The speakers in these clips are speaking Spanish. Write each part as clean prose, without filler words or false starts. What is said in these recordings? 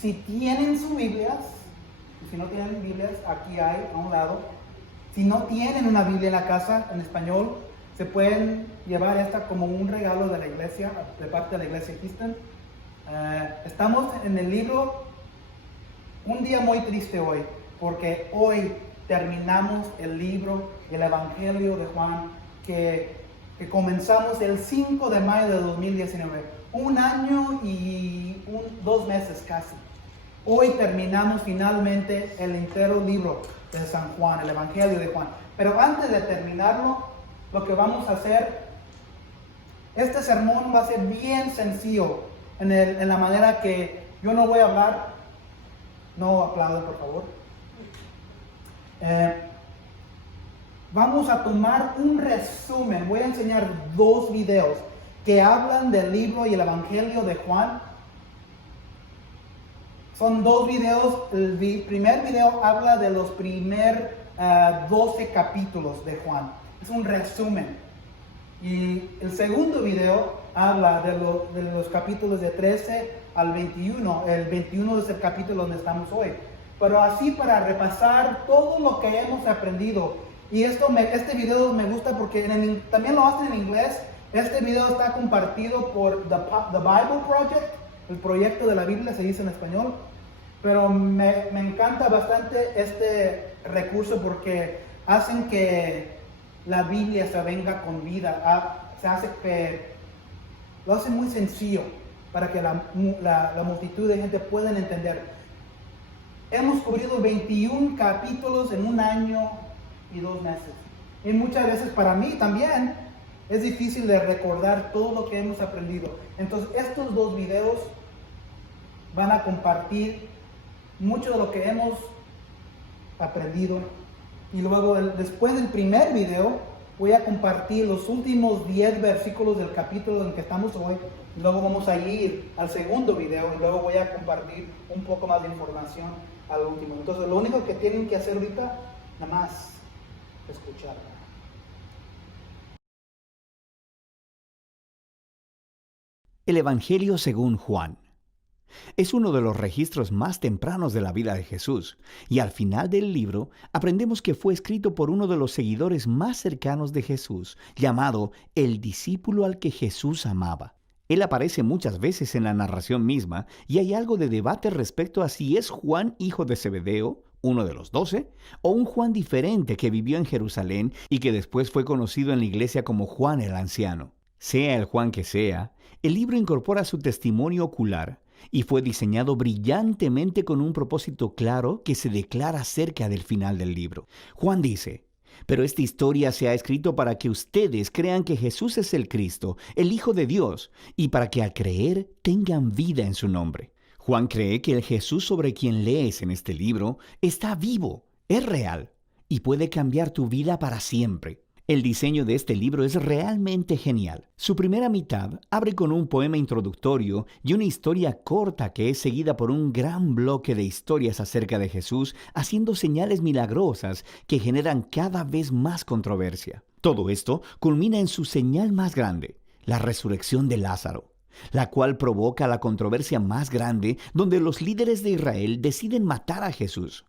Si tienen sus Biblias, y si no tienen Biblias, aquí hay a un lado. Si no tienen una Biblia en la casa en español, se pueden llevar esta como un regalo de la iglesia, de parte de la iglesia Keystone. Estamos en el libro, un día muy triste hoy, porque hoy terminamos el libro, el Evangelio de Juan, que comenzamos el 5 de mayo de 2019. Un año y 2 meses casi. Hoy terminamos finalmente el entero libro de San Juan, el Evangelio de Juan. Pero antes de terminarlo, lo que vamos a hacer, este sermón va a ser bien sencillo, en la manera que yo no voy a hablar. No aplaudan, por favor. Vamos a tomar un resumen. Voy a enseñar 2 videos que hablan del libro y el Evangelio de Juan. Son 2 videos. El primer video habla de los primeros 12 capítulos de Juan. Es un resumen. Y el segundo video habla de los capítulos de 13 al 21. El 21 es el capítulo donde estamos hoy. Pero así para repasar todo lo que hemos aprendido. Y este video me gusta porque también lo hacen en inglés. Este video está compartido por The Bible Project, el proyecto de la Biblia, se dice en español. Pero me encanta bastante este recurso porque hacen que la Biblia se venga con vida. Lo hacen muy sencillo para que la multitud de gente puedan entender. Hemos cubrido 21 capítulos en un año y 2 meses. Y muchas veces para mí también es difícil de recordar todo lo que hemos aprendido. Entonces estos 2 videos van a compartir mucho de lo que hemos aprendido. Y luego después del primer video voy a compartir los últimos 10 versículos del capítulo en que estamos hoy. Luego vamos a ir al segundo video y luego voy a compartir un poco más de información al último. Entonces lo único que tienen que hacer ahorita, nada más escuchar. El Evangelio según Juan. Es uno de los registros más tempranos de la vida de Jesús, y al final del libro aprendemos que fue escrito por uno de los seguidores más cercanos de Jesús, llamado el discípulo al que Jesús amaba. Él aparece muchas veces en la narración misma, y hay algo de debate respecto a si es Juan hijo de Zebedeo, uno de los 12, o un Juan diferente que vivió en Jerusalén y que después fue conocido en la iglesia como Juan el Anciano. Sea el Juan que sea, el libro incorpora su testimonio ocular, y fue diseñado brillantemente con un propósito claro que se declara cerca del final del libro. Juan dice: pero esta historia se ha escrito para que ustedes crean que Jesús es el Cristo, el Hijo de Dios, y para que al creer tengan vida en su nombre. Juan cree que el Jesús sobre quien lees en este libro está vivo, es real, y puede cambiar tu vida para siempre. El diseño de este libro es realmente genial. Su primera mitad abre con un poema introductorio y una historia corta que es seguida por un gran bloque de historias acerca de Jesús, haciendo señales milagrosas que generan cada vez más controversia. Todo esto culmina en su señal más grande, la resurrección de Lázaro, la cual provoca la controversia más grande, donde los líderes de Israel deciden matar a Jesús.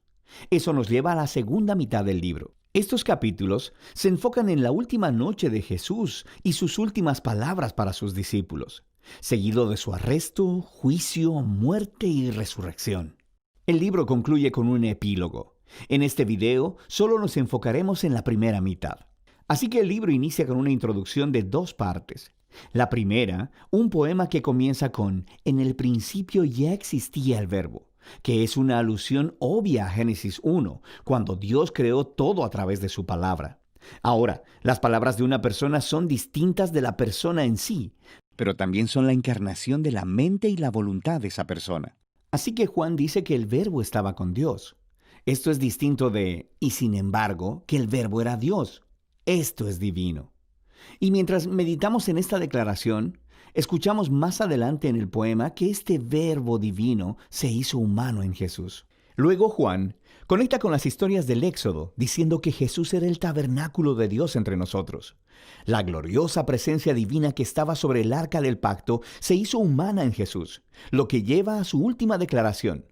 Eso nos lleva a la segunda mitad del libro. Estos capítulos se enfocan en la última noche de Jesús y sus últimas palabras para sus discípulos, seguido de su arresto, juicio, muerte y resurrección. El libro concluye con un epílogo. En este video solo nos enfocaremos en la primera mitad. Así que el libro inicia con una introducción de 2 partes. La primera, un poema que comienza con «En el principio ya existía el verbo», que es una alusión obvia a Génesis 1, cuando Dios creó todo a través de su palabra. Ahora, las palabras de una persona son distintas de la persona en sí, pero también son la encarnación de la mente y la voluntad de esa persona. Así que Juan dice que el verbo estaba con Dios. Esto es distinto de, y sin embargo, que el verbo era Dios. Esto es divino. Y mientras meditamos en esta declaración, escuchamos más adelante en el poema que este verbo divino se hizo humano en Jesús. Luego Juan Conecta con las historias del Éxodo, diciendo que Jesús era el tabernáculo de Dios entre nosotros. La gloriosa presencia divina que estaba sobre el arca del pacto se hizo humana en Jesús, lo que lleva a su última declaración,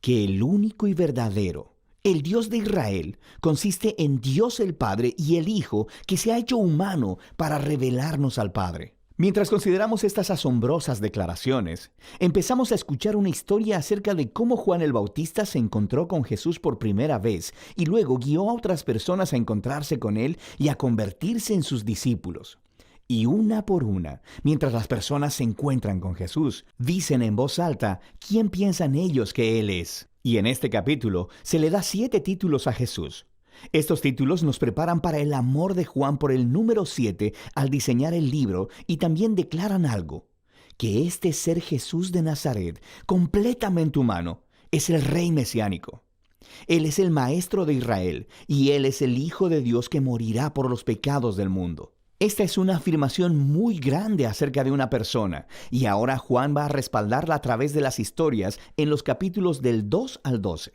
que el único y verdadero, el Dios de Israel, consiste en Dios el Padre y el Hijo que se ha hecho humano para revelarnos al Padre. Mientras consideramos estas asombrosas declaraciones, empezamos a escuchar una historia acerca de cómo Juan el Bautista se encontró con Jesús por primera vez y luego guió a otras personas a encontrarse con él y a convertirse en sus discípulos. Y una por una, mientras las personas se encuentran con Jesús, dicen en voz alta quién piensan ellos que Él es. Y en este capítulo se le da 7 títulos a Jesús. Estos títulos nos preparan para el amor de Juan por el número 7 al diseñar el libro y también declaran algo, que este ser Jesús de Nazaret, completamente humano, es el Rey mesiánico. Él es el Maestro de Israel y Él es el Hijo de Dios que morirá por los pecados del mundo. Esta es una afirmación muy grande acerca de una persona, y ahora Juan va a respaldarla a través de las historias en los capítulos del 2 al 12.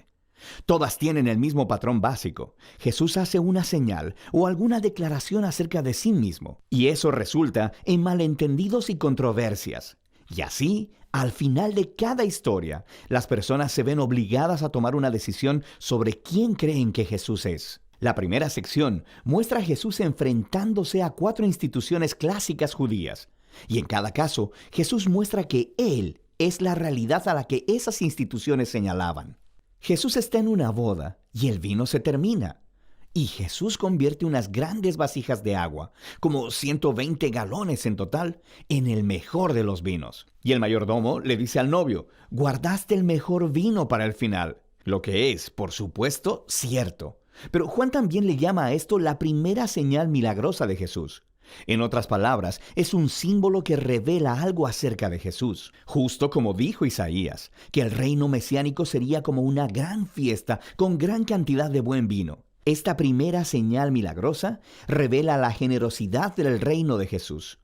Todas tienen el mismo patrón básico. Jesús hace una señal o alguna declaración acerca de sí mismo, y eso resulta en malentendidos y controversias. Y así, al final de cada historia, las personas se ven obligadas a tomar una decisión sobre quién creen que Jesús es. La primera sección muestra a Jesús enfrentándose a 4 instituciones clásicas judías, y en cada caso, Jesús muestra que Él es la realidad a la que esas instituciones señalaban. Jesús está en una boda y el vino se termina, y Jesús convierte unas grandes vasijas de agua, como 120 galones en total, en el mejor de los vinos. Y el mayordomo le dice al novio, guardaste el mejor vino para el final, lo que es, por supuesto, cierto. Pero Juan también le llama a esto la primera señal milagrosa de Jesús. En otras palabras, es un símbolo que revela algo acerca de Jesús, justo como dijo Isaías, que el reino mesiánico sería como una gran fiesta con gran cantidad de buen vino. Esta primera señal milagrosa revela la generosidad del reino de Jesús.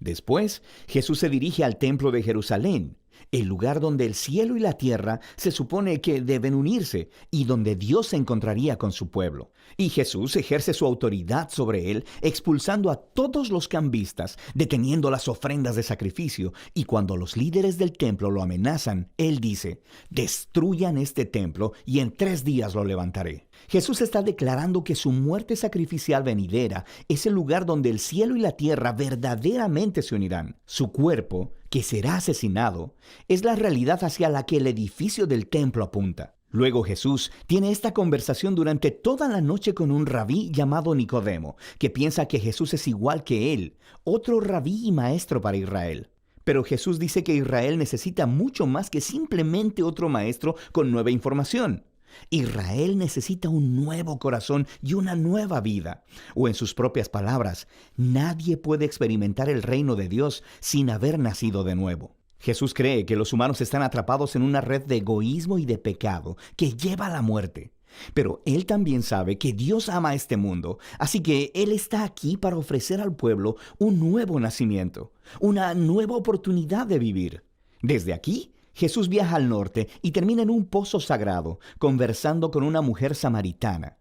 Después, Jesús se dirige al templo de Jerusalén, el lugar donde el cielo y la tierra se supone que deben unirse y donde Dios se encontraría con su pueblo. Y Jesús ejerce su autoridad sobre él, expulsando a todos los cambistas, deteniendo las ofrendas de sacrificio, y cuando los líderes del templo lo amenazan, él dice, destruyan este templo y en 3 días lo levantaré. Jesús está declarando que su muerte sacrificial venidera es el lugar donde el cielo y la tierra verdaderamente se unirán. Su cuerpo, que será asesinado, es la realidad hacia la que el edificio del templo apunta. Luego Jesús tiene esta conversación durante toda la noche con un rabí llamado Nicodemo, que piensa que Jesús es igual que él, otro rabí y maestro para Israel. Pero Jesús dice que Israel necesita mucho más que simplemente otro maestro con nueva información. Israel necesita un nuevo corazón y una nueva vida. O en sus propias palabras, nadie puede experimentar el reino de Dios sin haber nacido de nuevo. Jesús cree que los humanos están atrapados en una red de egoísmo y de pecado que lleva a la muerte. Pero Él también sabe que Dios ama a este mundo, así que Él está aquí para ofrecer al pueblo un nuevo nacimiento, una nueva oportunidad de vivir. Desde aquí, Jesús viaja al norte y termina en un pozo sagrado, conversando con una mujer samaritana.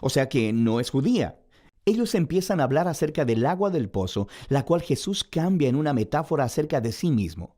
O sea que no es judía. Ellos empiezan a hablar acerca del agua del pozo, la cual Jesús cambia en una metáfora acerca de sí mismo.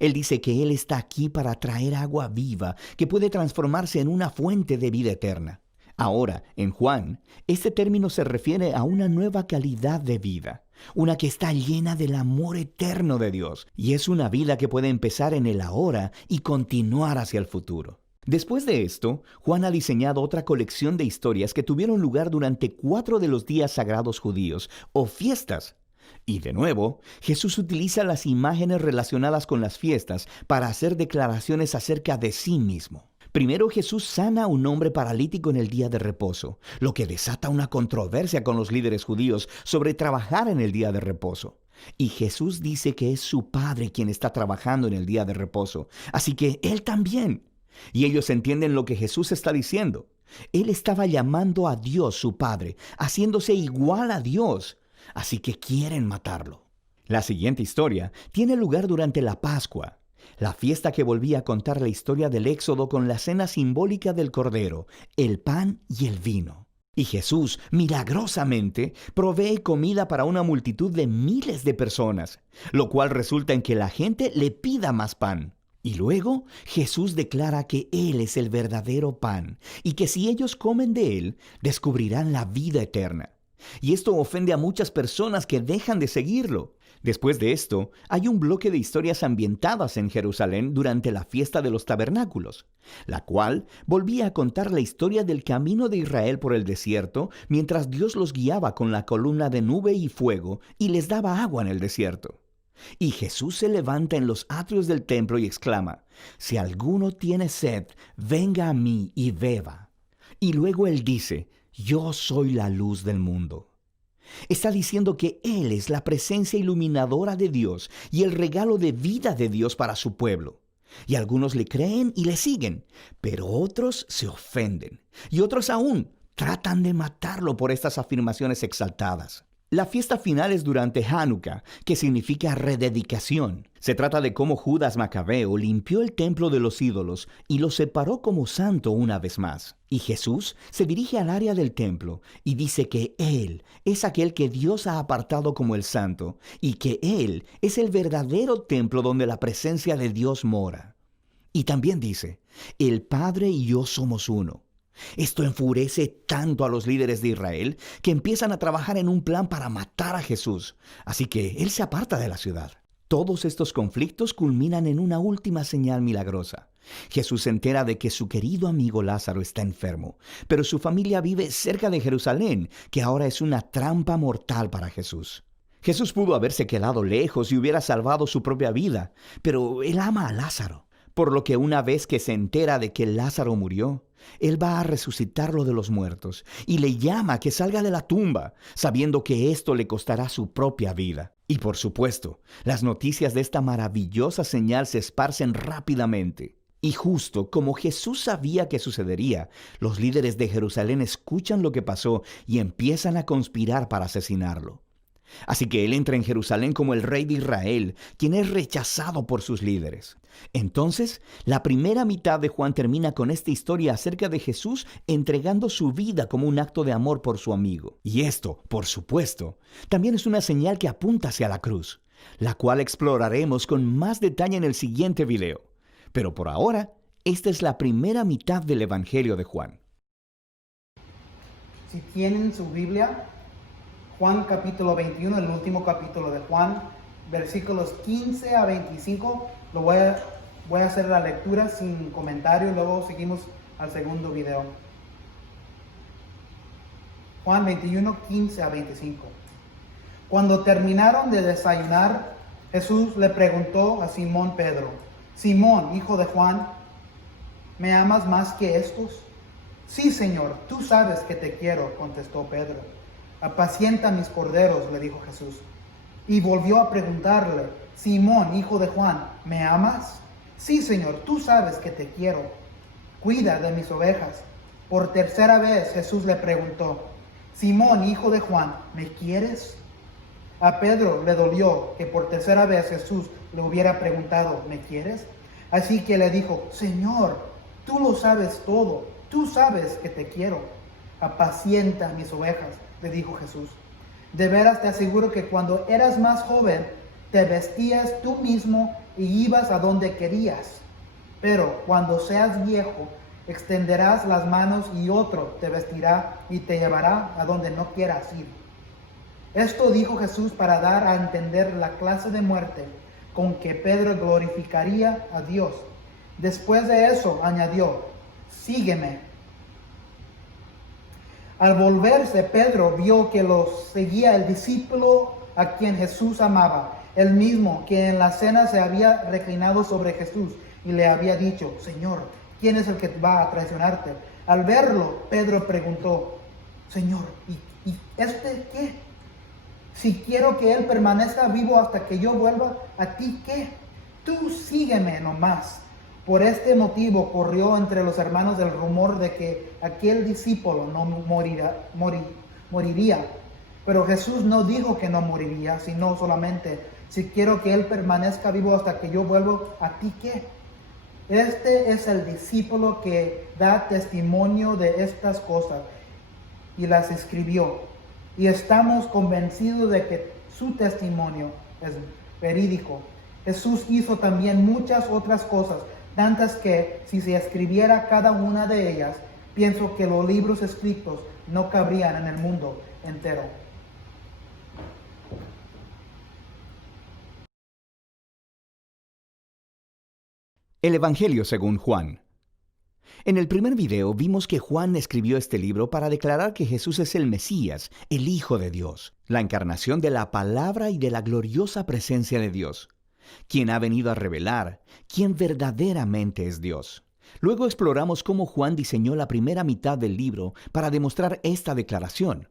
Él dice que Él está aquí para traer agua viva, que puede transformarse en una fuente de vida eterna. Ahora, en Juan, este término se refiere a una nueva calidad de vida, una que está llena del amor eterno de Dios, y es una vida que puede empezar en el ahora y continuar hacia el futuro. Después de esto, Juan ha diseñado otra colección de historias que tuvieron lugar durante 4 de los días sagrados judíos, o fiestas. Y de nuevo, Jesús utiliza las imágenes relacionadas con las fiestas para hacer declaraciones acerca de sí mismo. Primero, Jesús sana a un hombre paralítico en el día de reposo, lo que desata una controversia con los líderes judíos sobre trabajar en el día de reposo. Y Jesús dice que es su Padre quien está trabajando en el día de reposo, así que Él también. Y ellos entienden lo que Jesús está diciendo. Él estaba llamando a Dios su Padre, haciéndose igual a Dios, así que quieren matarlo. La siguiente historia tiene lugar durante la Pascua. la fiesta que volvía a contar la historia del Éxodo con la cena simbólica del Cordero, el pan y el vino. Y Jesús, milagrosamente, provee comida para una multitud de miles de personas, lo cual resulta en que la gente le pida más pan. Y luego Jesús declara que Él es el verdadero pan y que si ellos comen de Él, descubrirán la vida eterna. Y esto ofende a muchas personas que dejan de seguirlo. Después de esto, hay un bloque de historias ambientadas en Jerusalén durante la fiesta de los tabernáculos, la cual volvía a contar la historia del camino de Israel por el desierto mientras Dios los guiaba con la columna de nube y fuego y les daba agua en el desierto. Y Jesús se levanta en los atrios del templo y exclama: «Si alguno tiene sed, venga a mí y beba». Y luego Él dice: «Yo soy la luz del mundo». Está diciendo que Él es la presencia iluminadora de Dios y el regalo de vida de Dios para su pueblo. Y algunos le creen y le siguen, pero otros se ofenden. Y otros aún tratan de matarlo por estas afirmaciones exaltadas. La fiesta final es durante Hanukkah, que significa rededicación. Se trata de cómo Judas Macabeo limpió el templo de los ídolos y lo separó como santo una vez más. Y Jesús se dirige al área del templo y dice que Él es aquel que Dios ha apartado como el santo y que Él es el verdadero templo donde la presencia de Dios mora. Y también dice: «El Padre y yo somos uno». Esto enfurece tanto a los líderes de Israel que empiezan a trabajar en un plan para matar a Jesús. Así que Él se aparta de la ciudad. Todos estos conflictos culminan en una última señal milagrosa. Jesús se entera de que su querido amigo Lázaro está enfermo, pero su familia vive cerca de Jerusalén, que ahora es una trampa mortal para Jesús. Jesús pudo haberse quedado lejos y hubiera salvado su propia vida, pero Él ama a Lázaro. Por lo que una vez que se entera de que Lázaro murió, Él va a resucitarlo de los muertos y le llama a que salga de la tumba, sabiendo que esto le costará su propia vida. Y por supuesto, las noticias de esta maravillosa señal se esparcen rápidamente. Y justo como Jesús sabía que sucedería, los líderes de Jerusalén escuchan lo que pasó y empiezan a conspirar para asesinarlo. Así que Él entra en Jerusalén como el rey de Israel, quien es rechazado por sus líderes. Entonces, la primera mitad de Juan termina con esta historia acerca de Jesús entregando su vida como un acto de amor por su amigo. Y esto, por supuesto, también es una señal que apunta hacia la cruz, la cual exploraremos con más detalle en el siguiente video. Pero por ahora, esta es la primera mitad del Evangelio de Juan. Si tienen su Biblia, Juan capítulo 21, el último capítulo de Juan, versículos 15 a 25, voy a hacer la lectura sin comentario, luego seguimos al segundo video. Juan 21, 15 a 25. Cuando terminaron de desayunar, Jesús le preguntó a Simón Pedro: «Simón, hijo de Juan, ¿me amas más que estos?» «Sí, Señor, tú sabes que te quiero», contestó Pedro. «Apacienta mis corderos», le dijo Jesús. Y volvió a preguntarle: «Simón, hijo de Juan, ¿me amas?» «Sí, Señor, tú sabes que te quiero. Cuida de mis ovejas». Por tercera vez Jesús le preguntó: «Simón, hijo de Juan, ¿me quieres?» A Pedro le dolió que por tercera vez Jesús le hubiera preguntado: «¿Me quieres?». Así que le dijo: «Señor, tú lo sabes todo, tú sabes que te quiero. Apacienta mis ovejas», le dijo Jesús. «De veras te aseguro que cuando eras más joven, te vestías tú mismo y ibas a donde querías. Pero cuando seas viejo, extenderás las manos y otro te vestirá y te llevará a donde no quieras ir». Esto dijo Jesús para dar a entender la clase de muerte con que Pedro glorificaría a Dios. Después de eso añadió: «Sígueme». Al volverse, Pedro vio que los seguía el discípulo a quien Jesús amaba, el mismo que en la cena se había reclinado sobre Jesús y le había dicho: «Señor, ¿quién es el que va a traicionarte?». Al verlo, Pedro preguntó: «Señor, ¿y este qué? Si quiero que él permanezca vivo hasta que yo vuelva, ¿a ti qué? Tú sígueme nomás». Por este motivo corrió entre los hermanos el rumor de que aquel discípulo no moriría. Pero Jesús no dijo que no moriría, sino solamente Si quiero que Él permanezca vivo hasta que yo vuelvo, ¿a ti qué? Este es el discípulo que da testimonio de estas cosas y las escribió. Y estamos convencidos de que su testimonio es verídico. Jesús hizo también muchas otras cosas, tantas que si se escribiera cada una de ellas, pienso que los libros escritos no cabrían en el mundo entero. El Evangelio según Juan. En el primer video vimos que Juan escribió este libro para declarar que Jesús es el Mesías, el Hijo de Dios, la encarnación de la palabra y de la gloriosa presencia de Dios, quien ha venido a revelar quién verdaderamente es Dios. Luego exploramos cómo Juan diseñó la primera mitad del libro para demostrar esta declaración.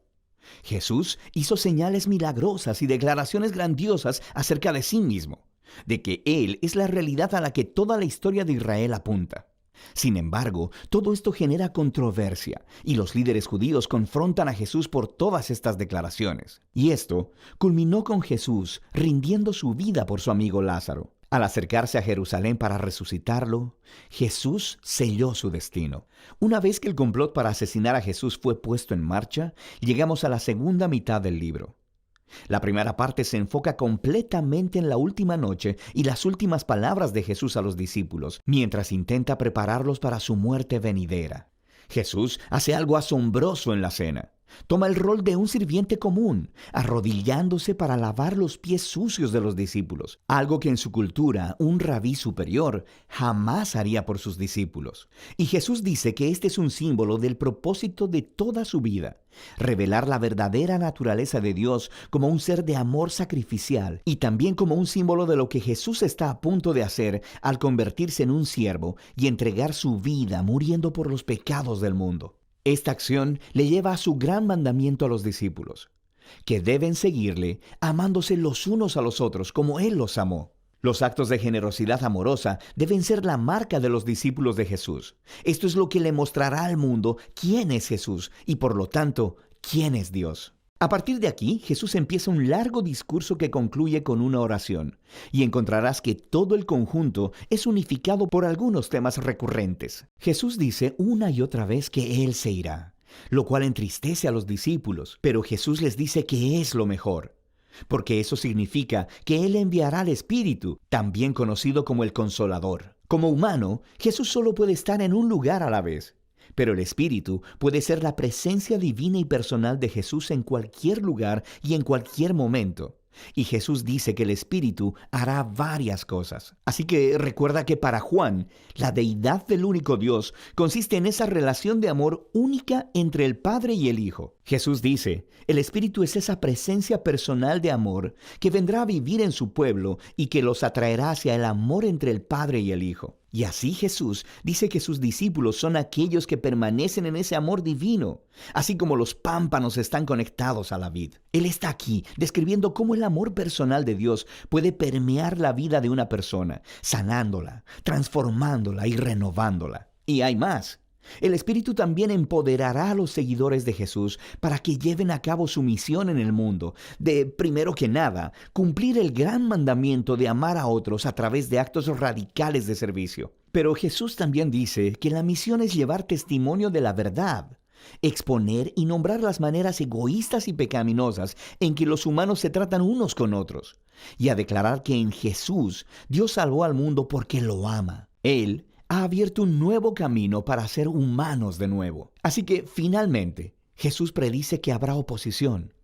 Jesús hizo señales milagrosas y declaraciones grandiosas acerca de sí mismo, de que Él es la realidad a la que toda la historia de Israel apunta. Sin embargo, todo esto genera controversia y los líderes judíos confrontan a Jesús por todas estas declaraciones. Y esto culminó con Jesús rindiendo su vida por su amigo Lázaro. Al acercarse a Jerusalén para resucitarlo, Jesús selló su destino. Una vez que el complot para asesinar a Jesús fue puesto en marcha, llegamos a la segunda mitad del libro. La primera parte se enfoca completamente en la última noche y las últimas palabras de Jesús a los discípulos, mientras intenta prepararlos para su muerte venidera. Jesús hace algo asombroso en la cena. Toma el rol de un sirviente común, arrodillándose para lavar los pies sucios de los discípulos, algo que en su cultura un rabí superior jamás haría por sus discípulos. Y Jesús dice que este es un símbolo del propósito de toda su vida, revelar la verdadera naturaleza de Dios como un ser de amor sacrificial y también como un símbolo de lo que Jesús está a punto de hacer al convertirse en un siervo y entregar su vida muriendo por los pecados del mundo. Esta acción le lleva a su gran mandamiento a los discípulos, que deben seguirle amándose los unos a los otros como Él los amó. Los actos de generosidad amorosa deben ser la marca de los discípulos de Jesús. Esto es lo que le mostrará al mundo quién es Jesús y por lo tanto, quién es Dios. A partir de aquí, Jesús empieza un largo discurso que concluye con una oración, y encontrarás que todo el conjunto es unificado por algunos temas recurrentes. Jesús dice una y otra vez que Él se irá, lo cual entristece a los discípulos, pero Jesús les dice que es lo mejor, porque eso significa que Él enviará al Espíritu, también conocido como el Consolador. Como humano, Jesús solo puede estar en un lugar a la vez. Pero el Espíritu puede ser la presencia divina y personal de Jesús en cualquier lugar y en cualquier momento. Y Jesús dice que el Espíritu hará varias cosas. Así que recuerda que para Juan, la deidad del único Dios consiste en esa relación de amor única entre el Padre y el Hijo. Jesús dice, el Espíritu es esa presencia personal de amor que vendrá a vivir en su pueblo y que los atraerá hacia el amor entre el Padre y el Hijo. Y así Jesús dice que sus discípulos son aquellos que permanecen en ese amor divino, así como los pámpanos están conectados a la vid. Él está aquí describiendo cómo el amor personal de Dios puede permear la vida de una persona, sanándola, transformándola y renovándola. Y hay más. El Espíritu también empoderará a los seguidores de Jesús para que lleven a cabo su misión en el mundo, de, primero que nada, cumplir el gran mandamiento de amar a otros a través de actos radicales de servicio. Pero Jesús también dice que la misión es llevar testimonio de la verdad, exponer y nombrar las maneras egoístas y pecaminosas en que los humanos se tratan unos con otros, y a declarar que en Jesús Dios salvó al mundo porque lo ama. Él ha abierto un nuevo camino para ser humanos de nuevo. Así que, finalmente, Jesús predice que habrá oposición.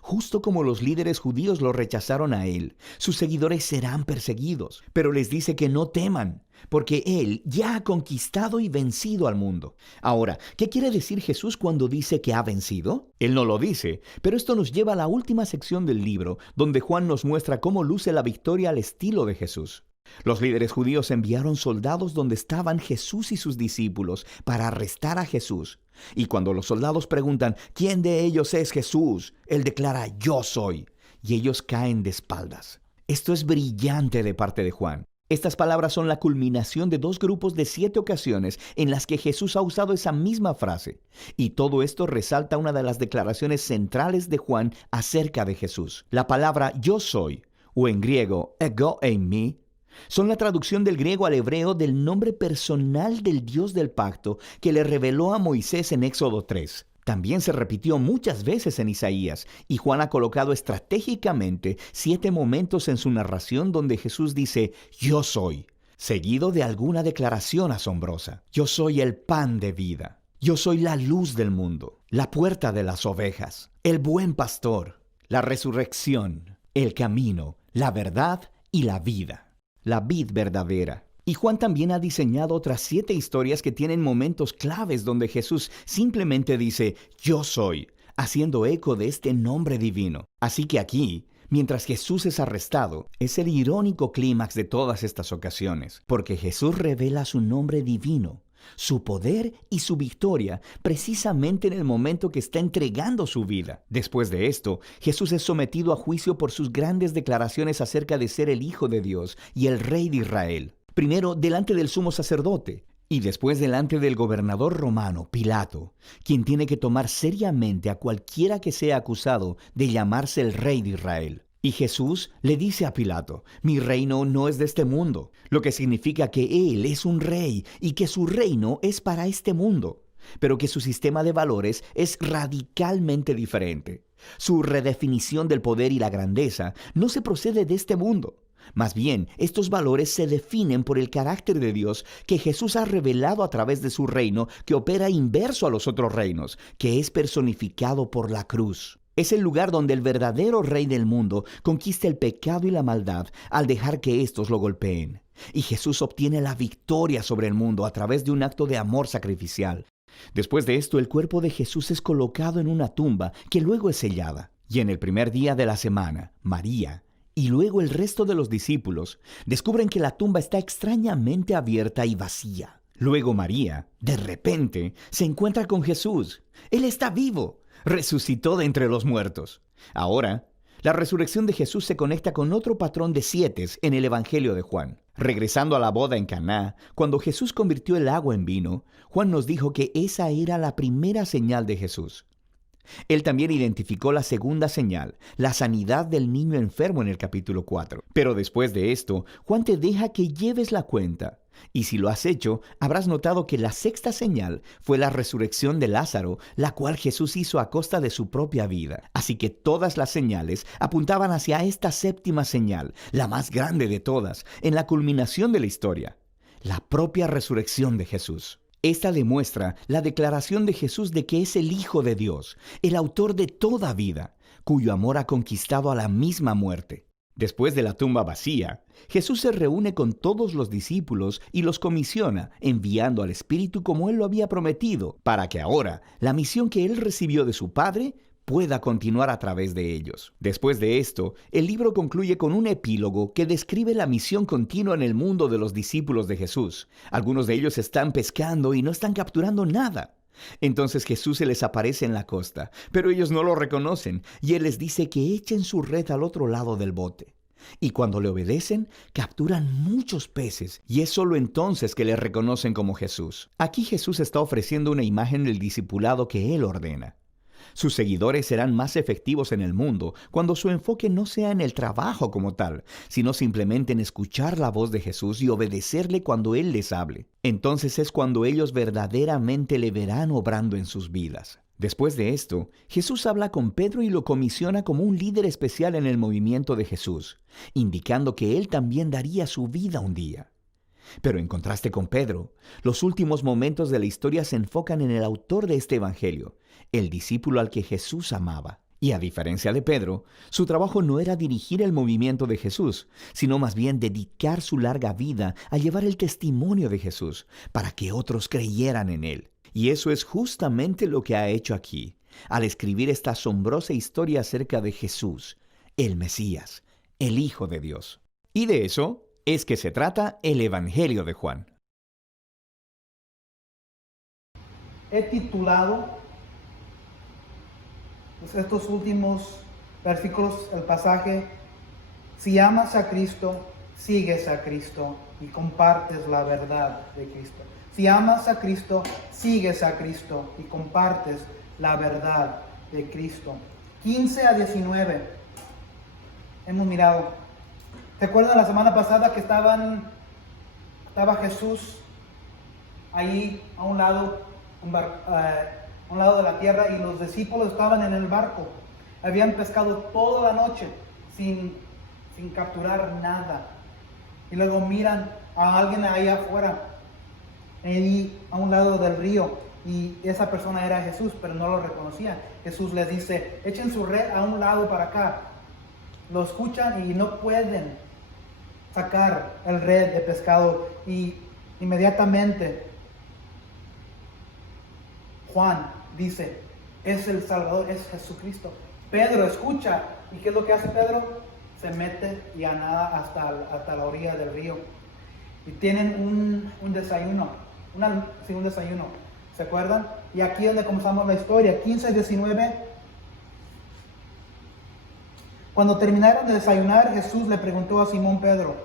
Justo como los líderes judíos lo rechazaron a Él, sus seguidores serán perseguidos. Pero les dice que no teman, porque Él ya ha conquistado y vencido al mundo. Ahora, ¿qué quiere decir Jesús cuando dice que ha vencido? Él no lo dice, pero esto nos lleva a la última sección del libro, donde Juan nos muestra cómo luce la victoria al estilo de Jesús. Los líderes judíos enviaron soldados donde estaban Jesús y sus discípulos para arrestar a Jesús. Y cuando los soldados preguntan, ¿quién de ellos es Jesús?, Él declara, yo soy. Y ellos caen de espaldas. Esto es brillante de parte de Juan. Estas palabras son la culminación de 2 grupos de 7 ocasiones en las que Jesús ha usado esa misma frase. Y todo esto resalta una de las declaraciones centrales de Juan acerca de Jesús. La palabra yo soy o en griego ego eimi, son la traducción del griego al hebreo del nombre personal del Dios del pacto que le reveló a Moisés en Éxodo 3. También se repitió muchas veces en Isaías, y Juan ha colocado estratégicamente 7 momentos en su narración donde Jesús dice, yo soy, seguido de alguna declaración asombrosa. Yo soy el pan de vida. Yo soy la luz del mundo, la puerta de las ovejas, el buen pastor, la resurrección, el camino, la verdad y la vida. La vid verdadera. Y Juan también ha diseñado otras 7 historias que tienen momentos claves donde Jesús simplemente dice, yo soy, haciendo eco de este nombre divino. Así que aquí, mientras Jesús es arrestado, es el irónico clímax de todas estas ocasiones, porque Jesús revela su nombre divino, su poder y su victoria precisamente en el momento que está entregando su vida. Después de esto, Jesús es sometido a juicio por sus grandes declaraciones acerca de ser el Hijo de Dios y el Rey de Israel. Primero delante del sumo sacerdote y después delante del gobernador romano, Pilato, quien tiene que tomar seriamente a cualquiera que sea acusado de llamarse el Rey de Israel. Y Jesús le dice a Pilato, mi reino no es de este mundo, lo que significa que Él es un rey y que su reino es para este mundo, pero que su sistema de valores es radicalmente diferente. Su redefinición del poder y la grandeza no se procede de este mundo. Más bien, estos valores se definen por el carácter de Dios que Jesús ha revelado a través de su reino que opera inverso a los otros reinos, que es personificado por la cruz. Es el lugar donde el verdadero rey del mundo conquista el pecado y la maldad al dejar que éstos lo golpeen. Y Jesús obtiene la victoria sobre el mundo a través de un acto de amor sacrificial. Después de esto, el cuerpo de Jesús es colocado en una tumba que luego es sellada. Y en el primer día de la semana, María y luego el resto de los discípulos descubren que la tumba está extrañamente abierta y vacía. Luego María, de repente, se encuentra con Jesús. Él está vivo. Resucitó de entre los muertos. Ahora, la resurrección de Jesús se conecta con otro patrón de 7 en el Evangelio de Juan. Regresando a la boda en Caná, cuando Jesús convirtió el agua en vino, Juan nos dijo que esa era la primera señal de Jesús. Él también identificó la segunda señal, la sanidad del niño enfermo en el capítulo 4. Pero después de esto, Juan te deja que lleves la cuenta. Y si lo has hecho, habrás notado que la sexta señal fue la resurrección de Lázaro, la cual Jesús hizo a costa de su propia vida. Así que todas las señales apuntaban hacia esta séptima señal, la más grande de todas, en la culminación de la historia, la propia resurrección de Jesús. Esta demuestra la declaración de Jesús de que es el Hijo de Dios, el autor de toda vida, cuyo amor ha conquistado a la misma muerte. Después de la tumba vacía, Jesús se reúne con todos los discípulos y los comisiona, enviando al Espíritu como Él lo había prometido, para que ahora la misión que Él recibió de su Padre pueda continuar a través de ellos. Después de esto, el libro concluye con un epílogo que describe la misión continua en el mundo de los discípulos de Jesús. Algunos de ellos están pescando y no están capturando nada. Entonces Jesús se les aparece en la costa, pero ellos no lo reconocen, y Él les dice que echen su red al otro lado del bote. Y cuando le obedecen, capturan muchos peces, y es solo entonces que le reconocen como Jesús. Aquí Jesús está ofreciendo una imagen del discipulado que Él ordena. Sus seguidores serán más efectivos en el mundo cuando su enfoque no sea en el trabajo como tal, sino simplemente en escuchar la voz de Jesús y obedecerle cuando Él les hable. Entonces es cuando ellos verdaderamente le verán obrando en sus vidas. Después de esto, Jesús habla con Pedro y lo comisiona como un líder especial en el movimiento de Jesús, indicando que él también daría su vida un día. Pero en contraste con Pedro, los últimos momentos de la historia se enfocan en el autor de este evangelio, el discípulo al que Jesús amaba. Y a diferencia de Pedro, su trabajo no era dirigir el movimiento de Jesús, sino más bien dedicar su larga vida a llevar el testimonio de Jesús para que otros creyeran en él. Y eso es justamente lo que ha hecho aquí, al escribir esta asombrosa historia acerca de Jesús, el Mesías, el Hijo de Dios. Y de eso es que se trata el Evangelio de Juan. He titulado estos últimos versículos, el pasaje, si amas a Cristo, sigues a Cristo y compartes la verdad de Cristo. Si amas a Cristo, sigues a Cristo y compartes la verdad de Cristo. 15 a 19. Hemos mirado ¿Se acuerdan la semana pasada que estaba Jesús ahí a un lado, a un lado de la tierra, y los discípulos estaban en el barco? Habían pescado toda la noche sin capturar nada. Y luego miran a alguien ahí afuera, ahí a un lado del río, y esa persona era Jesús, pero no lo reconocían. Jesús les dice: echen su red a un lado para acá. Lo escuchan y no pueden sacar el red de pescado, y inmediatamente Juan dice: es el Salvador, es Jesucristo. Pedro escucha, y ¿qué es lo que hace Pedro? Se mete y a nada hasta la orilla del río. Y tienen un desayuno, un desayuno, ¿se acuerdan? Y aquí es donde comenzamos la historia, 15:19. Cuando terminaron de desayunar, Jesús le preguntó a Simón Pedro: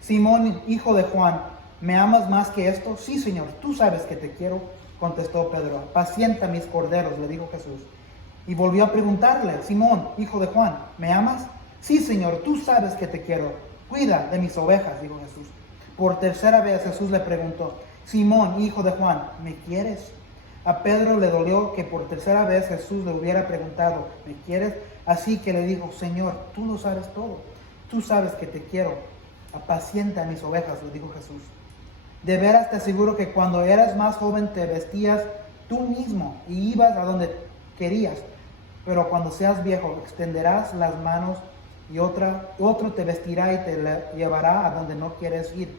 Simón, hijo de Juan, ¿me amas más que esto? Sí, Señor, tú sabes que te quiero, contestó Pedro. Apacienta mis corderos, le dijo Jesús. Y volvió a preguntarle: Simón, hijo de Juan, ¿me amas? Sí, Señor, tú sabes que te quiero. Cuida de mis ovejas, dijo Jesús. Por tercera vez Jesús le preguntó: Simón, hijo de Juan, ¿me quieres? A Pedro le dolió que por tercera vez Jesús le hubiera preguntado: ¿me quieres? Así que le dijo: Señor, tú lo sabes todo. Tú sabes que te quiero. Apacienta mis ovejas, le dijo Jesús. De veras te aseguro que cuando eras más joven te vestías tú mismo y ibas a donde querías. Pero cuando seas viejo extenderás las manos y otro te vestirá y te llevará a donde no quieres ir.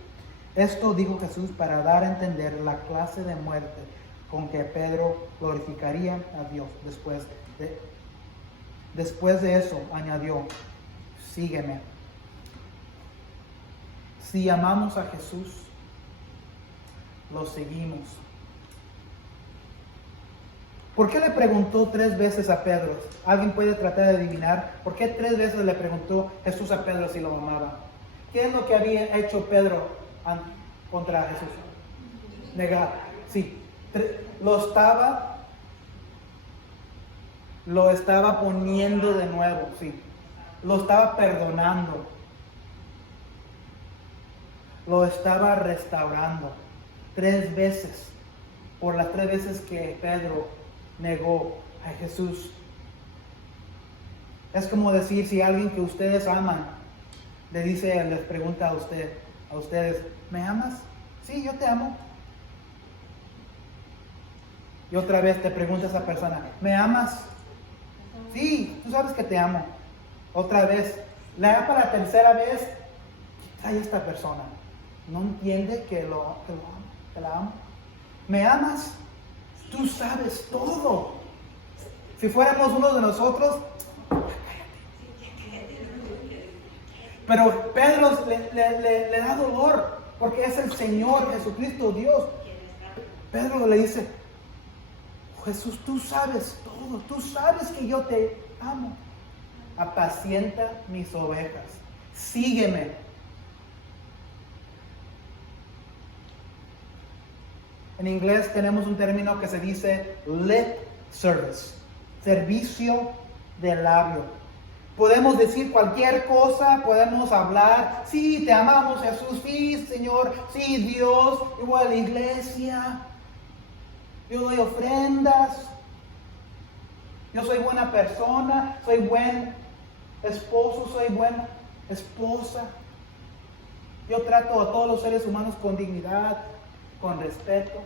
Esto dijo Jesús para dar a entender la clase de muerte con que Pedro glorificaría a Dios. Después de eso añadió: sígueme. Si amamos a Jesús, lo seguimos. ¿Por qué le preguntó 3 veces a Pedro? ¿Alguien puede tratar de adivinar por qué 3 veces le preguntó Jesús a Pedro si lo amaba? ¿Qué es lo que había hecho Pedro contra Jesús? Negar. Sí. Lo estaba poniendo de nuevo, sí. Lo estaba perdonando. Lo estaba restaurando. 3 veces. Por las 3 veces que Pedro negó a Jesús. Es como decir, si alguien que ustedes aman les pregunta a ustedes: ¿me amas? Sí, yo te amo. Y otra vez te pregunta esa persona: ¿me amas? Sí, tú sabes que te amo. Otra vez, para la tercera vez, ¿qué trae esta persona? ¿No entiende que la amo? ¿Me amas? Tú sabes todo. Si fuéramos uno de nosotros, pero Pedro le da dolor porque es el Señor Jesucristo, Dios. Pedro le dice: Jesús, tú sabes todo, tú sabes que yo te amo. Apacienta mis ovejas, sígueme. En inglés tenemos un término que se dice lip service, servicio de labio. Podemos decir cualquier cosa, podemos hablar: sí, te amamos Jesús, sí, Señor, sí, Dios, igual a la iglesia, yo doy ofrendas, yo soy buena persona, soy buen esposo, soy buena esposa, yo trato a todos los seres humanos con dignidad, con respeto.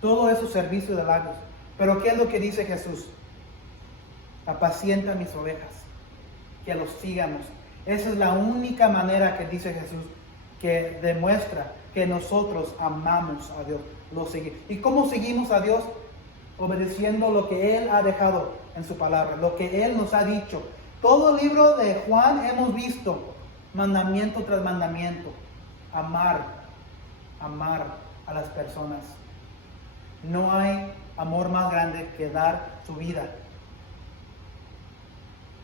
Todo eso es servicio de labios. Pero ¿qué es lo que dice Jesús? Apacienta mis ovejas, que los sigamos. Esa es la única manera que dice Jesús, que demuestra que nosotros amamos a Dios, lo seguimos. ¿Y cómo seguimos a Dios? Obedeciendo lo que Él ha dejado en su palabra, lo que Él nos ha dicho. Todo el libro de Juan hemos visto mandamiento tras mandamiento. Amar a las personas. No hay amor más grande que dar su vida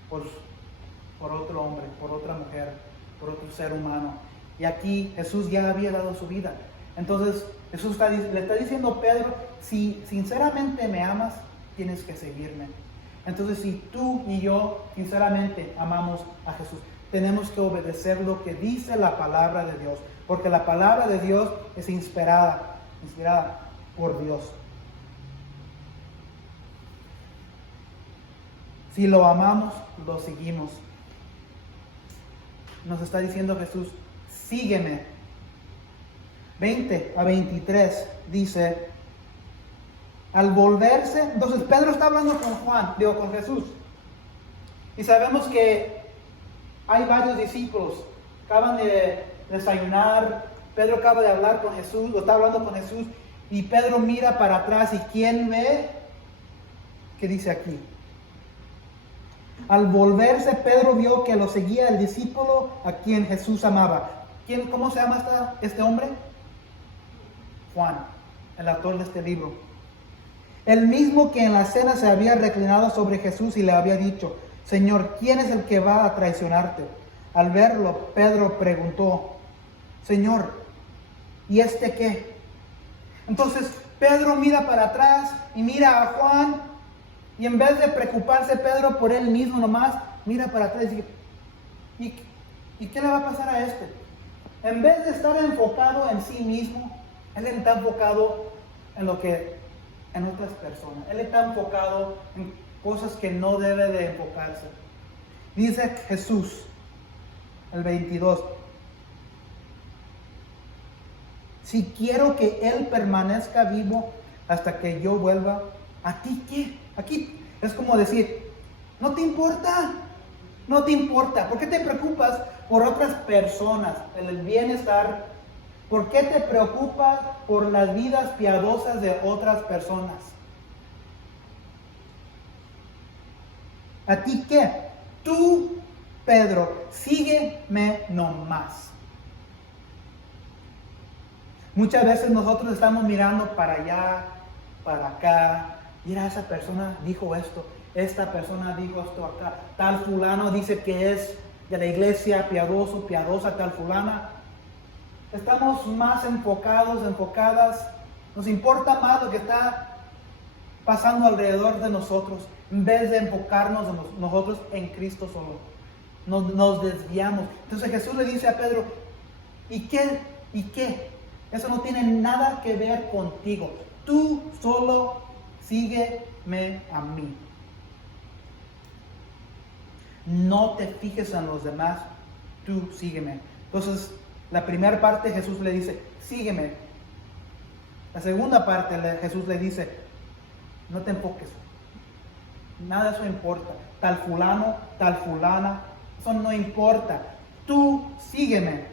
por otro hombre, por otra mujer, por otro ser humano. Y aquí Jesús ya había dado su vida. Entonces Jesús le está diciendo a Pedro: si sinceramente me amas, tienes que seguirme. Entonces, si tú y yo sinceramente amamos a Jesús, tenemos que obedecer lo que dice la palabra de Dios, porque la palabra de Dios es inspirada por Dios. Si lo amamos, lo seguimos. Nos está diciendo Jesús, sígueme. 20 a 23 dice, al volverse, entonces Pedro está hablando con Jesús. Y sabemos que hay varios discípulos, acaban de desayunar, Pedro acaba de hablar con Jesús, o está hablando con Jesús, y Pedro mira para atrás, y ¿quién ve? ¿Qué dice aquí? Al volverse, Pedro vio que lo seguía el discípulo a quien Jesús amaba. ¿Cómo se llama este hombre? Juan, el autor de este libro. El mismo que en la cena se había reclinado sobre Jesús y le había dicho, Señor, ¿quién es el que va a traicionarte? Al verlo, Pedro preguntó, Señor, ¿y este qué? Entonces, Pedro mira para atrás y mira a Juan, y en vez de preocuparse Pedro por él mismo nomás, mira para atrás y dice, ¿y qué le va a pasar a este? En vez de estar enfocado en sí mismo, él está enfocado en otras personas. Él está enfocado en cosas que no debe de enfocarse. Dice Jesús, el 22, si quiero que Él permanezca vivo hasta que yo vuelva, ¿a ti qué? Aquí es como decir, no te importa, no te importa. ¿Por qué te preocupas por otras personas, en el bienestar? ¿Por qué te preocupas por las vidas piadosas de otras personas? ¿A ti qué? Tú, Pedro, sígueme nomás. Muchas veces nosotros estamos mirando para allá, para acá. Mira, esa persona dijo esto, esta persona dijo esto acá. Tal fulano dice que es de la iglesia, piadoso, piadosa, tal fulana. Estamos más enfocadas. Nos importa más lo que está pasando alrededor de nosotros, en vez de enfocarnos nosotros en Cristo solo. Nos desviamos. Entonces Jesús le dice a Pedro, ¿y qué? Eso no tiene nada que ver contigo. Tú solo sígueme a mí. No te fijes en los demás, tú sígueme. Entonces, la primera parte Jesús le dice, sígueme. La segunda parte Jesús le dice, no te enfoques. Nada de eso importa. Tal fulano, tal fulana, eso no importa. Tú sígueme.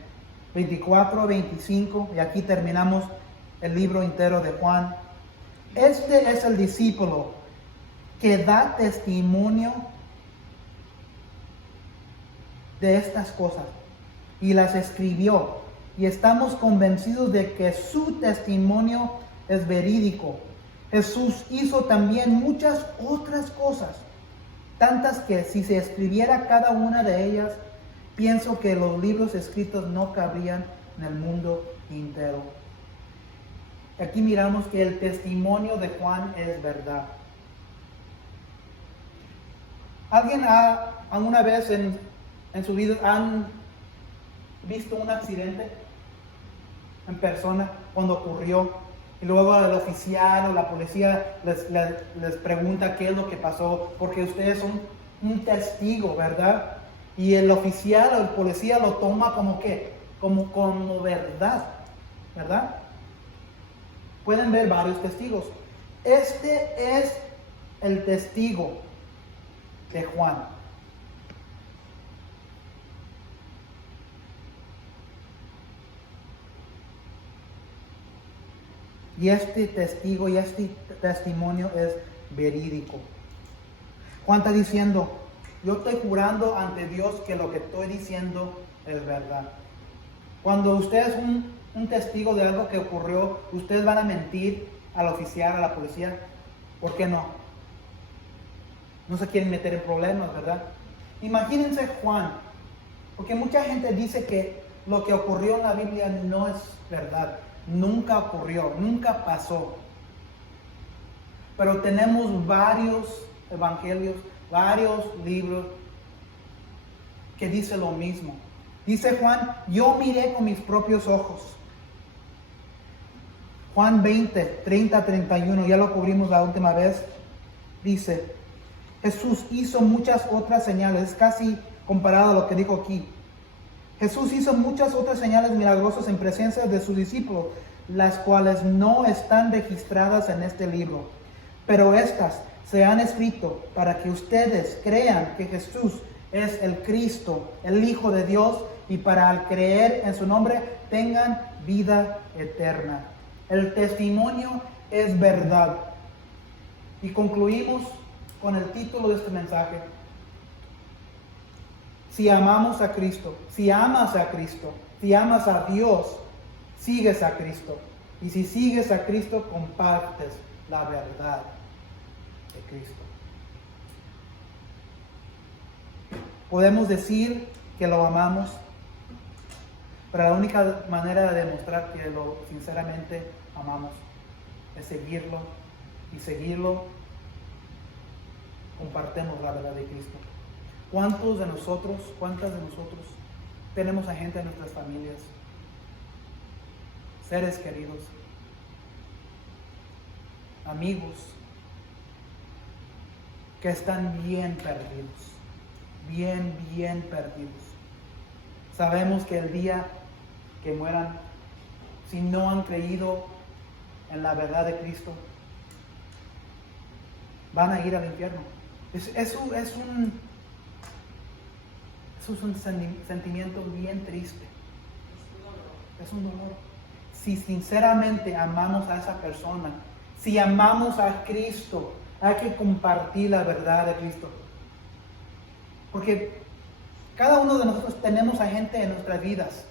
24, 25, y aquí terminamos el libro entero de Juan. Este es el discípulo que da testimonio de estas cosas y las escribió, y estamos convencidos de que su testimonio es verídico. Jesús hizo también muchas otras cosas, tantas que si se escribiera cada una de ellas, pienso que los libros escritos no cabrían en el mundo entero. Aquí miramos que el testimonio de Juan es verdad. ¿Alguien alguna vez en su vida han visto un accidente en persona cuando ocurrió? Y luego el oficial o la policía les pregunta qué es lo que pasó, porque ustedes son un testigo, ¿verdad? Y el oficial o el policía lo toma como ¿qué? Como verdad, ¿verdad? Pueden ver varios testigos. Este es el testigo de Juan. Y este testigo y este testimonio es verídico. Juan está diciendo, yo estoy jurando ante Dios que lo que estoy diciendo es verdad. Cuando usted es un testigo de algo que ocurrió, ustedes van a mentir al oficial, a la policía. ¿Por qué no? No se quieren meter en problemas, ¿verdad? Imagínense Juan, porque mucha gente dice que lo que ocurrió en la Biblia no es verdad. Nunca ocurrió, nunca pasó. Pero tenemos varios evangelios, varios libros que dice lo mismo. Dice Juan, yo miré con mis propios ojos. Juan 20, 30, 31, ya lo cubrimos la última vez. Dice, Jesús hizo muchas otras señales, es casi comparado a lo que dijo aquí. Jesús hizo muchas otras señales milagrosas en presencia de sus discípulos, las cuales no están registradas en este libro. Pero estas se han escrito para que ustedes crean que Jesús es el Cristo, el Hijo de Dios, y para al creer en su nombre tengan vida eterna. El testimonio es verdad. Y concluimos con el título de este mensaje. Si amamos a Cristo, si amas a Cristo, si amas a Dios, sigues a Cristo. Y si sigues a Cristo, compartes la verdad de Cristo. Podemos decir que lo amamos, pero la única manera de demostrar que lo sinceramente amamos es seguirlo, y seguirlo compartimos la verdad de Cristo. Cuántas de nosotros tenemos a gente en nuestras familias, seres queridos, amigos, que están bien perdidos, bien perdidos? Sabemos que el día que mueran, si no han creído en la verdad de Cristo, van a ir al infierno. Eso es un sentimiento bien triste. Es un dolor. Si sinceramente amamos a esa persona, si amamos a Cristo, hay que compartir la verdad de Cristo. Porque cada uno de nosotros tenemos a gente en nuestras vidas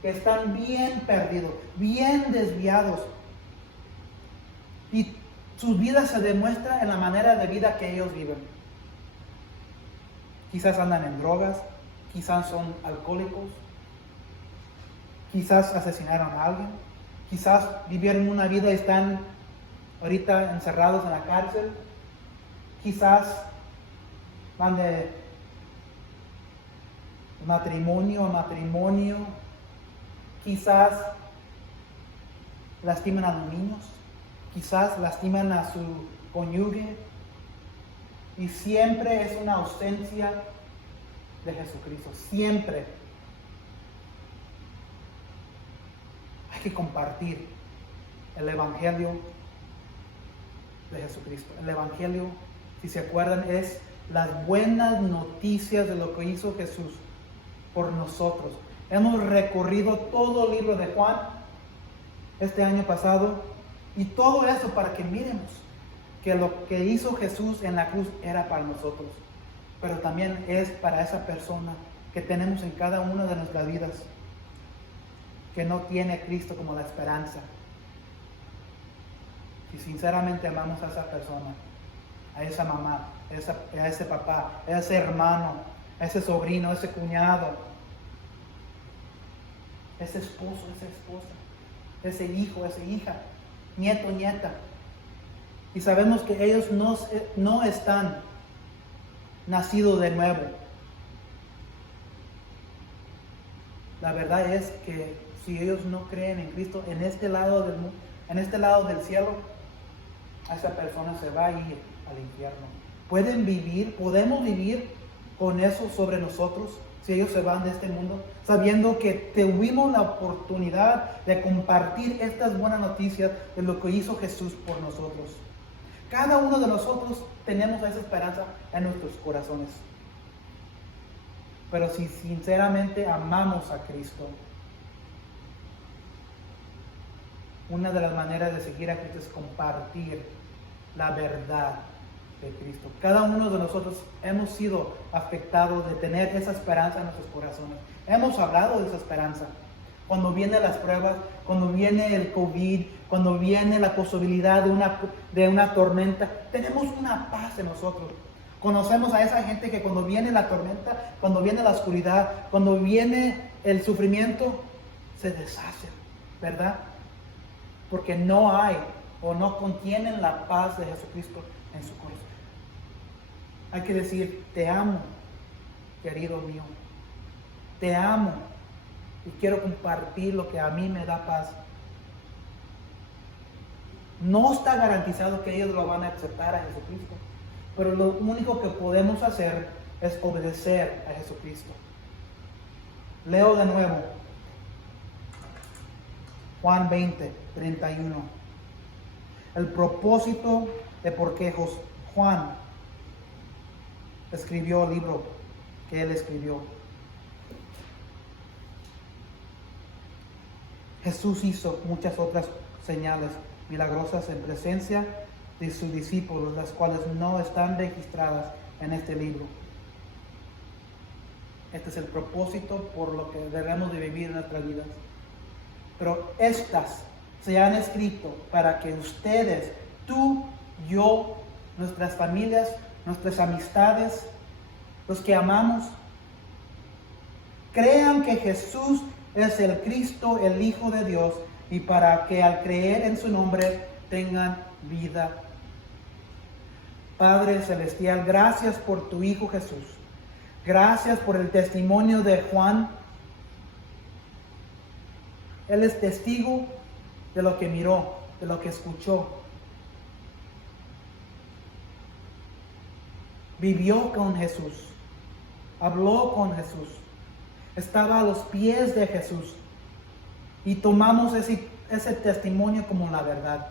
que están bien perdidos, bien desviados. Y sus vidas se demuestran en la manera de vida que ellos viven. Quizás andan en drogas, quizás son alcohólicos, quizás asesinaron a alguien, quizás vivieron una vida y están ahorita encerrados en la cárcel, quizás van de matrimonio a matrimonio, quizás lastiman a los niños, quizás lastiman a su cónyuge, y siempre es una ausencia de Jesucristo, siempre. Hay que compartir el Evangelio de Jesucristo. El Evangelio, si se acuerdan, es las buenas noticias de lo que hizo Jesús por nosotros. Hemos recorrido todo el libro de Juan este año pasado, y todo eso para que miremos que lo que hizo Jesús en la cruz era para nosotros, pero también es para esa persona que tenemos en cada una de nuestras vidas, que no tiene a Cristo como la esperanza. Si sinceramente amamos a esa persona, a esa mamá, a ese papá, a ese hermano, a ese sobrino, a ese cuñado, ese esposo, esa esposa, ese hijo, esa hija, nieto, nieta, y sabemos que ellos no están nacidos de nuevo. La verdad es que si ellos no creen en Cristo, en este lado del cielo, esa persona se va a ir al infierno. Podemos vivir con eso sobre nosotros si ellos se van de este mundo, sabiendo que tuvimos la oportunidad de compartir estas buenas noticias de lo que hizo Jesús por nosotros. Cada uno de nosotros tenemos esa esperanza en nuestros corazones. Pero si sinceramente amamos a Cristo, una de las maneras de seguir a Cristo es compartir la verdad de Cristo. Cada uno de nosotros hemos sido afectados de tener esa esperanza en nuestros corazones. Hemos hablado de esa esperanza. Cuando vienen las pruebas, cuando viene el COVID, cuando viene la posibilidad de una tormenta, tenemos una paz en nosotros. Conocemos a esa gente que cuando viene la tormenta, cuando viene la oscuridad, cuando viene el sufrimiento, se deshacen, ¿verdad? Porque no hay o no contienen la paz de Jesucristo en su corazón. Hay que decir, te amo, querido mío. Te amo y quiero compartir lo que a mí me da paz. No está garantizado que ellos lo van a aceptar a Jesucristo, pero lo único que podemos hacer es obedecer a Jesucristo. Leo de nuevo Juan 20, 31. El propósito de por qué Juan escribió el libro que él escribió. Jesús hizo muchas otras señales milagrosas en presencia de sus discípulos, las cuales no están registradas en este libro. Este es el propósito por lo que debemos de vivir en nuestras vidas. Pero estas se han escrito para que ustedes, tú, yo, nuestras familias, nuestras amistades, los que amamos, crean que Jesús es el Cristo, el Hijo de Dios, y para que al creer en su nombre tengan vida. Padre Celestial, gracias por tu Hijo Jesús. Gracias por el testimonio de Juan. Él es testigo de lo que miró, de lo que escuchó. Vivió con Jesús, habló con Jesús, estaba a los pies de Jesús y tomamos ese testimonio como la verdad.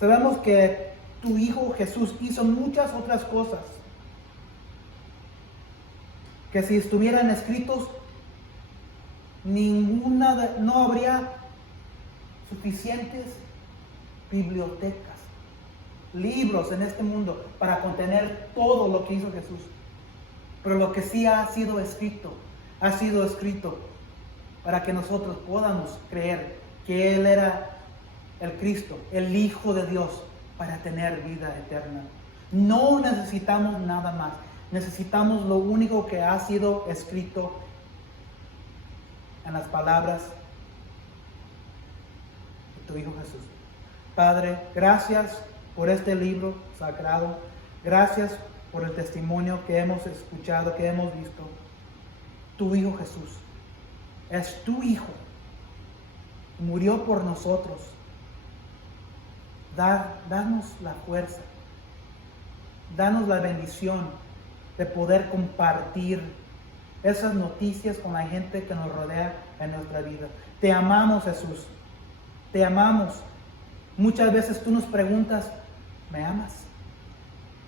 Sabemos que tu Hijo Jesús hizo muchas otras cosas que si estuvieran escritos, no habría suficientes bibliotecas, libros en este mundo para contener todo lo que hizo Jesús. Pero lo que sí ha sido escrito para que nosotros podamos creer que Él era el Cristo, el Hijo de Dios, para tener vida eterna. No necesitamos nada más. Necesitamos lo único que ha sido escrito en las palabras de tu Hijo Jesús. Padre, gracias por este libro sagrado. Gracias por el testimonio que hemos escuchado, que hemos visto. Tu Hijo Jesús es tu Hijo. Murió por nosotros. Danos la fuerza. Danos la bendición de poder compartir esas noticias con la gente que nos rodea en nuestra vida. Te amamos, Jesús. Te amamos. Muchas veces tú nos preguntas, ¿me amas?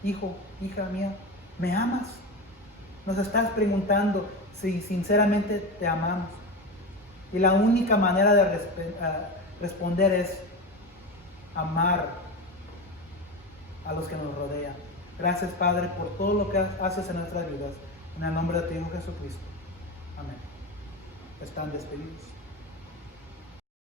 Hijo, hija mía, ¿me amas? Nos estás preguntando si sinceramente te amamos. Y la única manera de responder es amar a los que nos rodean. Gracias, Padre, por todo lo que haces en nuestras vidas. En el nombre de tu Hijo Jesucristo. Amén. Están despedidos.